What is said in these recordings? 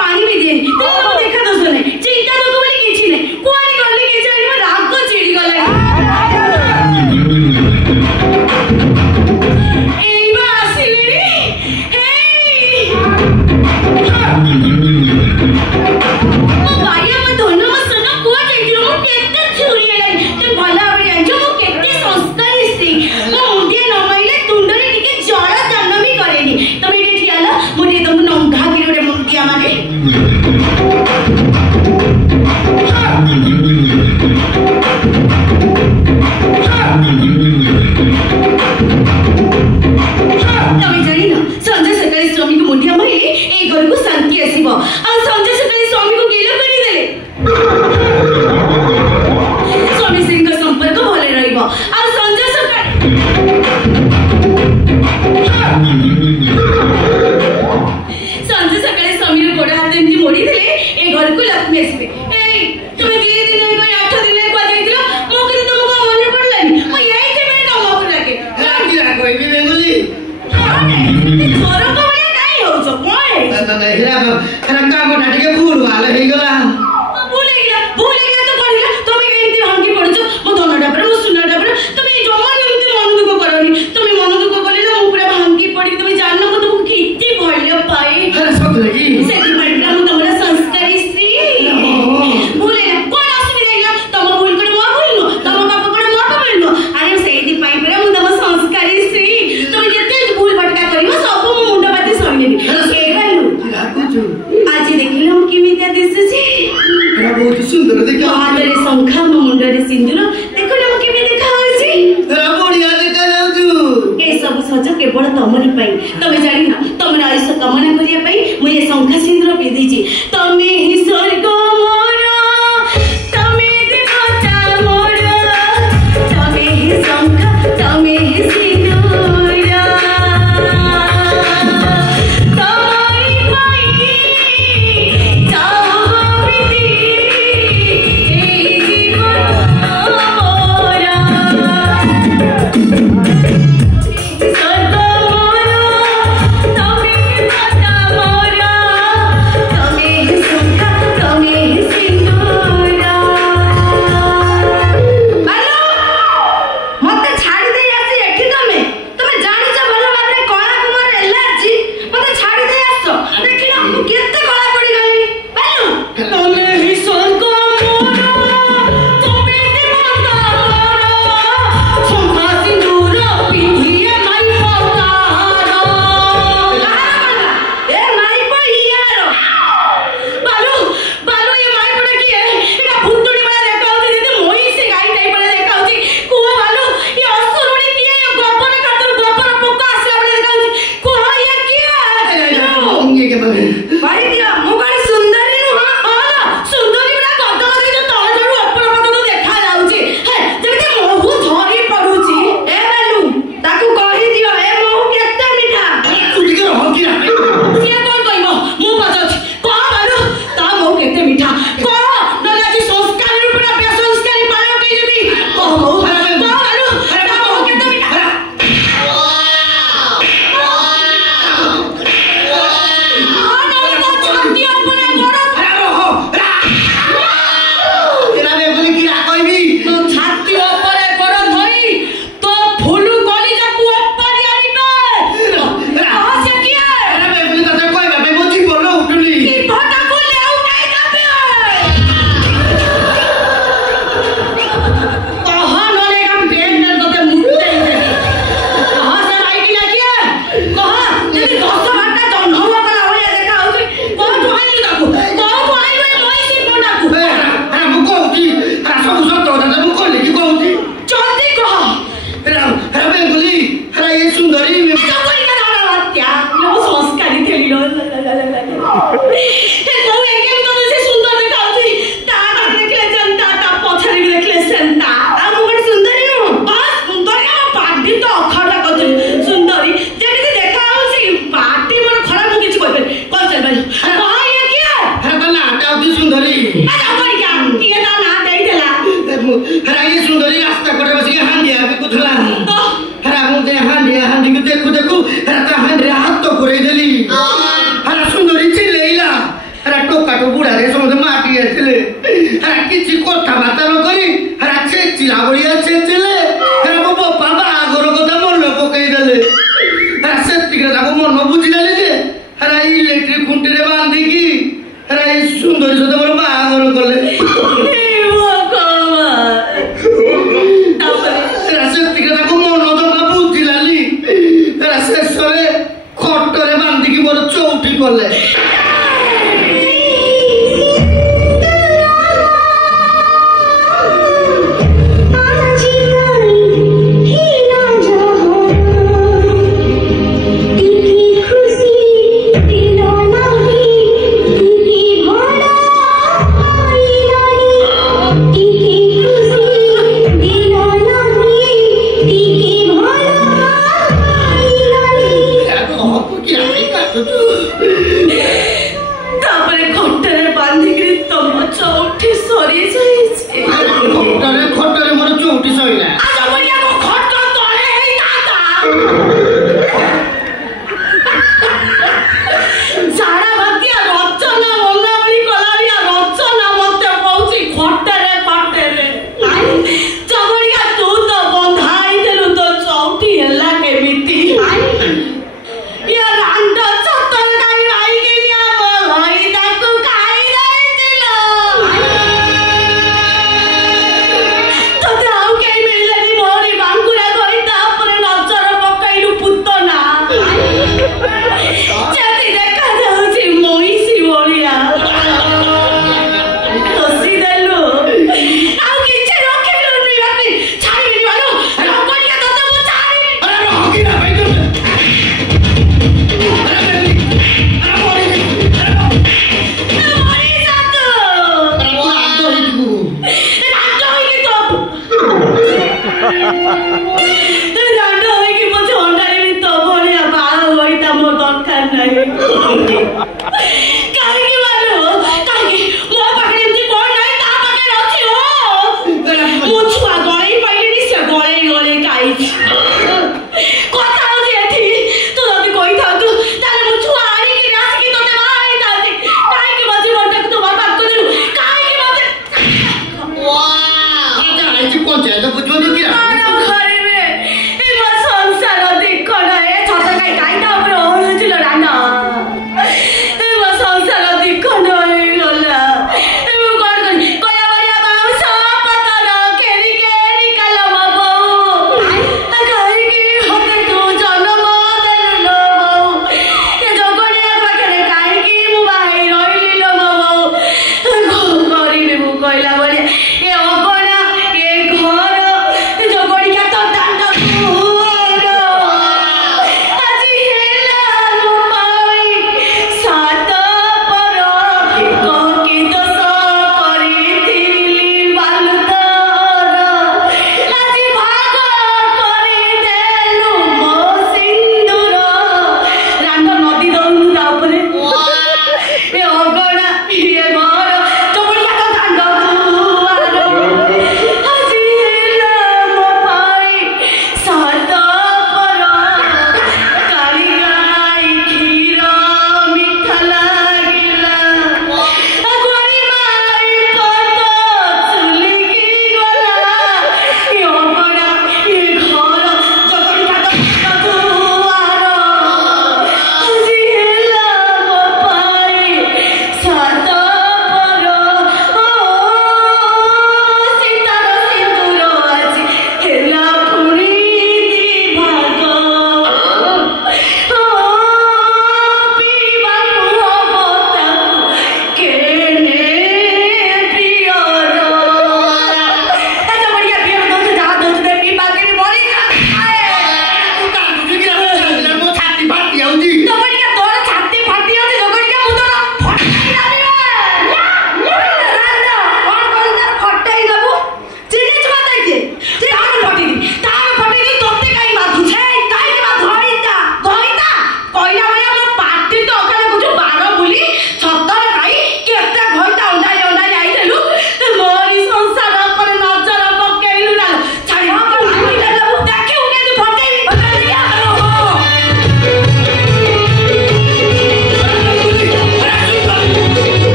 पानी भी दिए तो देखा दोष नहीं चिंता तो बोली किछि नहीं कोनी गली के जाई म राग चिड़ी गले एई बा आसिले रे हे ओ भाई हम दोनों में सना को जाई मु केते छुरी लाई ते भला बड़ी जो मु केते संस्कारी स्त्री मु मुंडिया न माइले तुंडरे टिके जळ दान भी करेनी तमे एठी ठियाला मु टे तुम नंगा गिरे रे मुंडिया माने तमे जानी ना संजय सकाळी स्वामी को मुंडिया माइले ए घर को शांति आसीबो आ संजय सकाळी स्वामी को गेलो करी देले स्वामी सिंह का संपर्क भले रहिबो आ संजय सकाळी संजय सकाळी स्वामी रो गोड़ हाथ एंती मोड़ी देले ए घर को लक्ष्मी आसीबे ए तुमे धीरे धीरे कोई 8 दिन को जाइतिलो मो करे तुमको मन पड़लानी ओ यही जे मेरे काम को लागे हीरा कोई भी बेंगुली छोरो को बले नहीं हो छ कोई ना हीरा रंगा को नाटके भूल वाला हे गला भूले गया तो करिला तुमे एंती भांगी पड़छो मो दोनटा पर मो सुनटा पर तुमे जमान एंती मन दुख करनी तुमे मन दुख करले ना मो पूरा भांगी पड़ी तुमे जाननो को तुमको कितनी भल्य पाए अरे सत लगी सेती बडला मु तमरा संस्कारी स्त्री भूले ना कोन असुविधा इला तम भूल कर मो भूलनो तम पाप कर मो भूलनो अरे सेती पाई पर मु तम संस्कारी स्त्री तुमे जते भूल भटका करियो सब मो मुंडा बाती सरियनी ए गलु लागुछु आज देखिलो किमिता दिसुची अरे बहुत सुंदर देखा हातरे शंखा मो मुंडरे सिंदूर देखो ना किमि देखा होची अरे बढ़िया देखा जाउछु ए सब सज केवल तमरी पाई तमे जानि ना तमरा आयुष कामना करिया पाई मु ये शंखा सिंदूर पी देची तमे ही स्वर्ग मोर तमे देवता मोर तमे ही शंखा तमे ही सिंदूर तमरी पाई जाओ विधि ए जीवन मोरा ସୁନ୍ଦରୀ ସହିତ ମୋର ବାହାଘର କଲେ ସେତିକି ତାକୁ ମନ ଦବା ବୁଝିଲାନି ଶେଷରେ ଖଟରେ ବାନ୍ଧିକି ମୋର ଚଉଠି କଲେ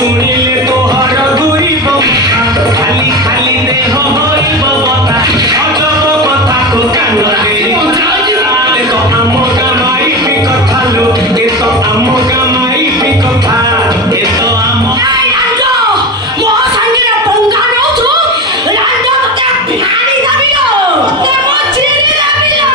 सुनिले तो हर घुरी खाली खाली देह होइब कथा अजब कथा को कान दे तो आम गामाई भी कथा लो ए तो आम गामाई भी कथा ए तो आम मो संगे पंगा नउछु रांडो के भारी दबिलो ते मो चिरी दबिलो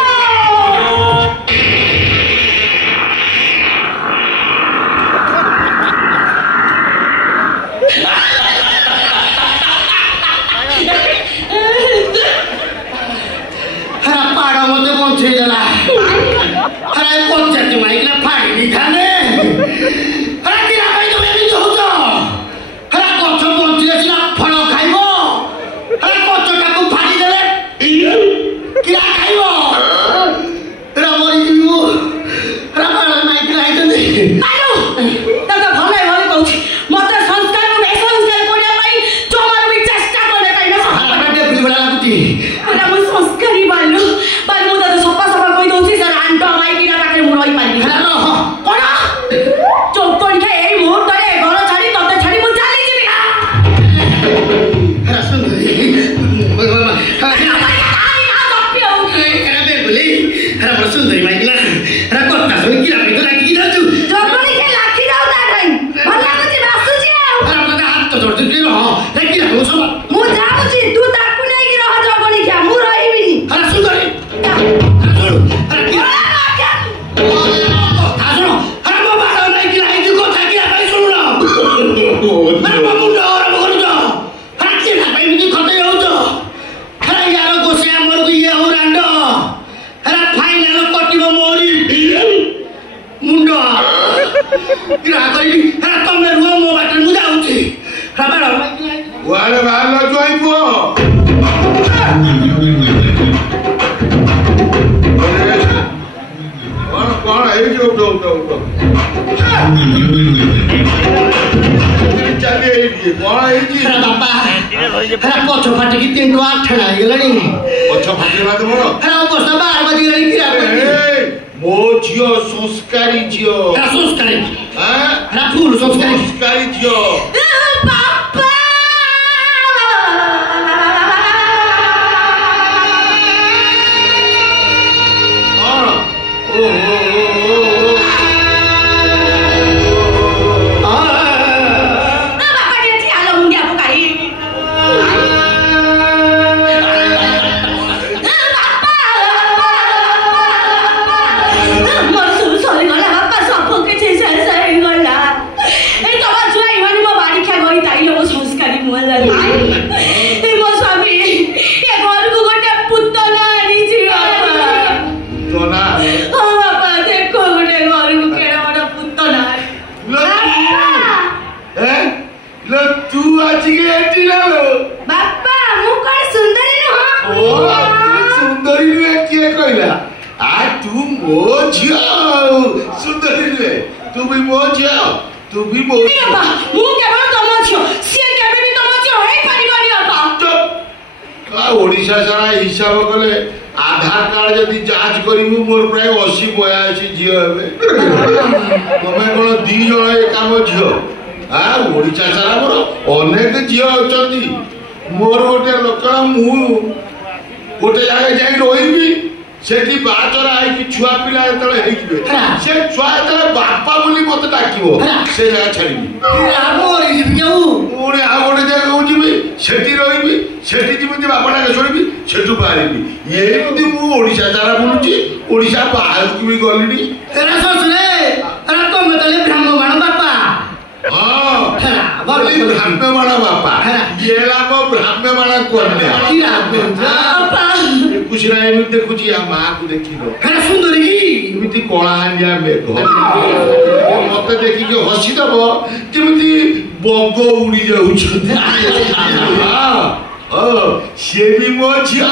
ସିଏ ବି ମୋ ଝିଅ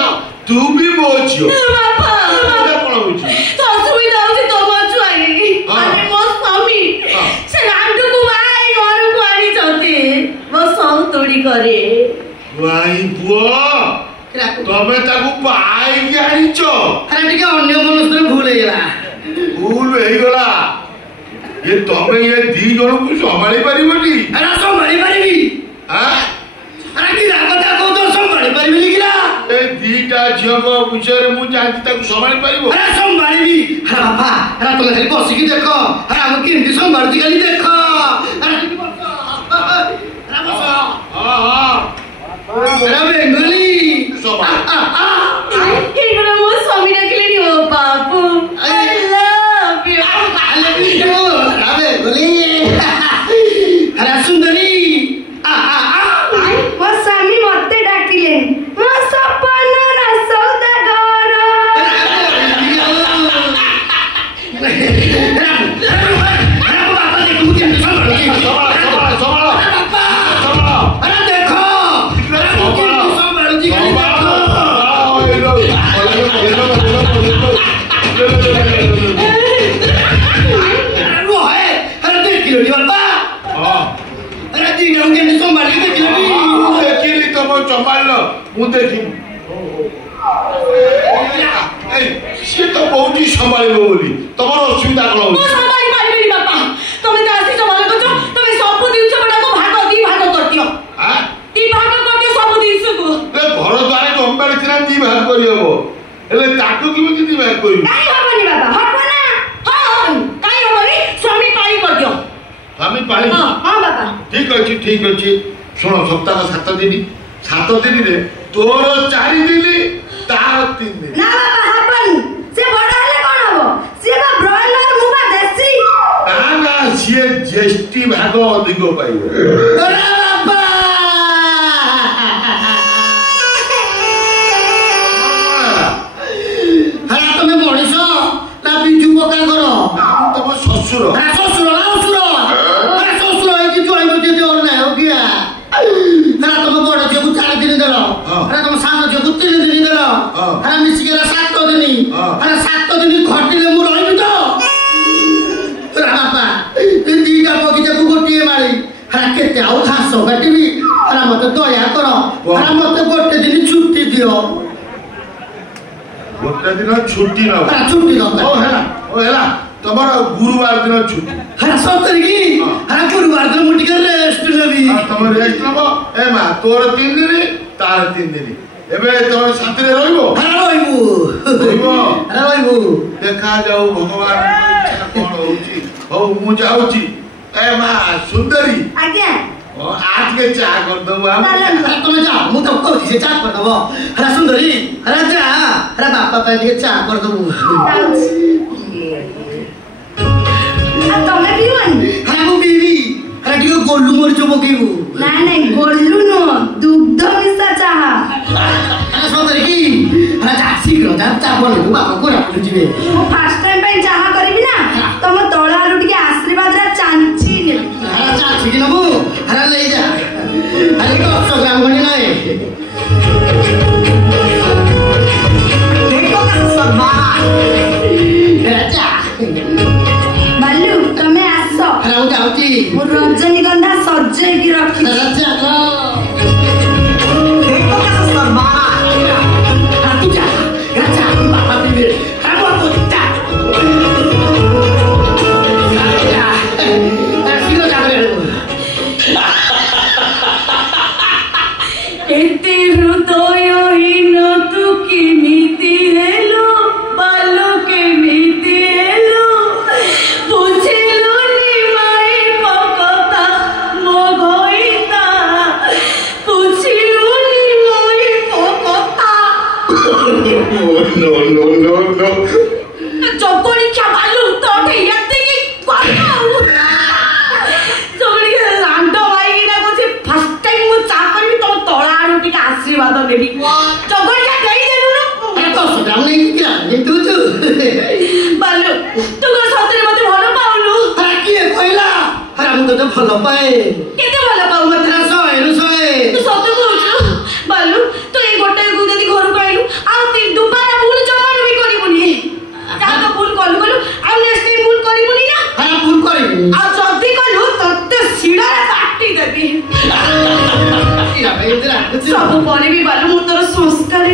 ତୁ ବି ମୋ ଝିଅ ବାପା କଣ ହଉଛି ଅସୁବିଧା ହଉଛି ତମ ଛୁଆରେ ମାନେ ମୋ ସ୍ୱାମୀ ସେ ରାଣ୍ଡୁକୁ ବାହାଇ ଘରକୁ ଆଣିଛନ୍ତି ମୋ ସନ୍ତୁଳି করে ଭାଇ ପୁଅ ତମେ ତାକୁ ପାଇକି ଆଣିଛ ଟିକେ ଅନ୍ୟ ମନସ୍କରେ ଭୁଲ ହେଇଗଲା ଭୁଲ ହେଇଗଲା ଏ ତମେ ଏ ଦି ଜଣକୁ ସମ୍ଭାଳି ପାରିବନି ସମ୍ଭାଳି ପାରିବି କି ରାଗଟା କହୁଛ ସମ୍ଭାଳି ପାରିବିନି କିରା ଏ ଦିଟା ଝିଅଙ୍କ ବିଷୟରେ ମୁଁ ଜାଣିଛି ତାକୁ ସମ୍ଭାଳି ପାରିବ ସମ୍ଭାଳିବି ବାପା ତମେ ଖାଲି ବସିକି ଦେଖ ଆମେ କେମିତି ସମ୍ଭାଳୁଛି ଖାଲି ଦେଖ ବେଙ୍ଗଲି ମୋ ସ୍ୱାମୀ ଡାକିଲେଣି ଓ ବାବୁ ସୁନ୍ଦରୀ ମୋ ସ୍ୱାମୀ ମତେ ଡାକିଲେ ମୋ ସପନର ସୌଦାଗର ଦେଖିଲି ତମ ଚମ୍ବାଳିଲ ମୁଁ ଦେଖିବି ସିଏ ତ କହୁଛି ସମ୍ଭାଳିବ ବୋଲି ତମର ଅସୁବିଧା କଣ ହଉଛି ସମ୍ଭାଳି ପାରିବିନି ବାପା ତମେ ତ ଆସିଛ ଭଲ କରୁଛ ତମେ ସବୁ ଜିନିଷ ଗୁଡାକ ଦି ଭାଗ କରିଦିଅ ଦି ଭାଗ କରିଦିଅ ସବୁ ଜିନିଷକୁ ଘର ଦ୍ୱାର ଜମିବାଡି ଥିଲା ଦି ଭାଗ କରିହବ ହେଲେ ତାକୁ କେମିତି ଦି ଭାଗ କରିବୁ କାଇଁ ହବନି ବାବା ହବ ନା କାଇଁ ହବନି ସ୍ୱାମୀ ପାଳି କରିଦିଅ ସ୍ୱାମୀ ପାଳି ହଁ ବାବା ଠିକ ଅଛି ଶୁଣ ସପ୍ତାହ 7 ଦିନ 7 ଦିନରେ ତୋର 4 ଦିନ ତାର 3 ଦିନ ନା ବାବା ହବନି ସେ ବଡ ହେଲେ କଣ ହବ ସିଏ ବା ବ୍ରଏଲର ମୁଁ ବା ଦେଶୀ ନା ସିଏ ଜ୍ୟେଷ୍ଠି ଭାଗ ଅଧିକ ପାଇବ ତମେ ମଣିଷ ନା ବିଜୁ ପକ୍କା କର ତମ ଶ୍ୱଶୁର ଶ୍ୱଶୁର ହେଇକି ଚଳିବ ଯଦି ଅନ୍ୟାୟ କିଆ ତମ ବଡ ଝିଅକୁ 4 ଦିନ ଦେଲ ତମ ସାନ ଝିଅକୁ 3 ଦିନ ଦେଲ ମିଶିକି 7 ଦିନ 7 ଦିନ ଖଟିଲେ ମୁଁ ରହିବି ତ ବାପା ଦିଟା ବଗିଚାକୁ ଗୋଟିଏ ମାଳି କେତେ ଆଉ ଘାସ କାଟିବି ମତେ ଦୟା କର ମତେ ଗୋଟେ ଦିନ ଛୁଟି ଦିଅ ଗୋଟେ ଦିନ ଛୁଟି ଛୁଟି ହେଲା ତମର ଗୁରୁବାର ଦିନ ଛୁଟି ସତରେ କି ଗୁରୁବାର ଦିନ ମୁଁ ଟିକେ ରେଷ୍ଟ ନେବି ତମେ ରେଷ୍ଟ ନବ ଏ ମା ତୋର 3 ଦିନ ତାର 3 ଦିନ ଏବେ ତମେ ସାଥିରେ ରହିବ ରହିବୁ ଦେଖାଯାଉ ଭଗବାନଙ୍କ ଇଚ୍ଛା କଣ ହଉଛି ହଉ ମୁଁ ଯାଉଛି ଏ ମା ସୁନ୍ଦରୀ ଆଜ୍ଞା ଆଜକେ ଚା କରିଦବୁ ତମେ ଯାଅ ମୁଁ ତ କହୁଛି ସେ ଚା କରିଦବ ସୁନ୍ଦରୀ ଯା ବାପା ପାଇଁ ଟିକେ ଚା କରିଦବୁ ତମେ ପିଇବନି ମୁଁ ପିଇବି ଟିକେ ଗୋଲୁ ମରିଚ ପକେଇବୁ ନାଇଁ ଗୋଲୁ ନୁହଁ ଦୁଗ୍ଧ ମିଶା ଚାହା ସତରେ କି ଶୀଘ୍ର ଚା ବନେଇବୁ ବାପା କୋରାପୁଟ ଯିବେ ମୁଁ ଫାର୍ଷ୍ଟ ଟାଇମ୍ ପାଇଁ ଚାହା କରିବି ନା ତମ ତଳ ଆଡୁ ଟିକେ ଆଶୀର୍ବାଦରେ ଚାଞ୍ଚି ନେବି ଚାଞ୍ଚିକି ନବୁ ନେଇଯା 10 ଗ୍ରାମ ଖଣ୍ଡେ ନଏ ବାଲୁ ତମେ ଆସ ମୁଁ ଯାଉଛି ମୁଁ ରଜନୀଗନ୍ଧା ସଜେଇକି ରଖିଛି ବାପା ପିଇବେ ଏତେ ହୃଦୟହୀନ ତୁ କେମିତି ହେଲୁ ବାଲୁ କେମିତି ହେଲୁ ବୁଝିଲୁନି ମାଇ ପକତା ମୋ ଘଇତା ବୁଝିଲୁନି ମାଇ ପକତା ଜଗଣିକା ବାଲୁ ତୋଠେ ଏତିକି ରାଣ୍ଡ ଭାଇକିନା କହୁଛି ଫାର୍ଷ୍ଟ ଟାଇମ୍ ମୁଁ ଚା କରିବି ତମ ତଳ ଆଡୁ ଟିକେ ଆଶୀର୍ବାଦ ନେବି ଜଗଣିକା ଦେଇଦେଲୁ ନା ବାଲୁ ତୁ କଣ ସତରେ ମତେ ଭଲ ପାଉନୁ କିଏ କହିଲା ମୁଁ ତତେ ଭଲ ପାଏ କେତେ ଭଲ ପାଉ ମତେ 100 ରୁ 100 ତୁ ସତ କହୁଛୁ ବାଲୁ ତୁ ଏଇ ଗୋଟେ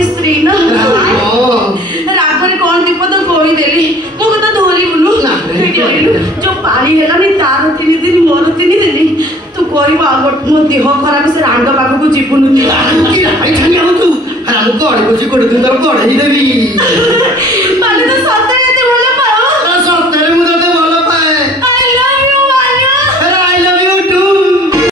स्त्री ना रागरे कौन विपद कहीदेली मो कथा धरबुनु जो पानी है तार 3 दिन मोर 3 दिन तू कह मो देह खराब से रांड पाखक जीवनु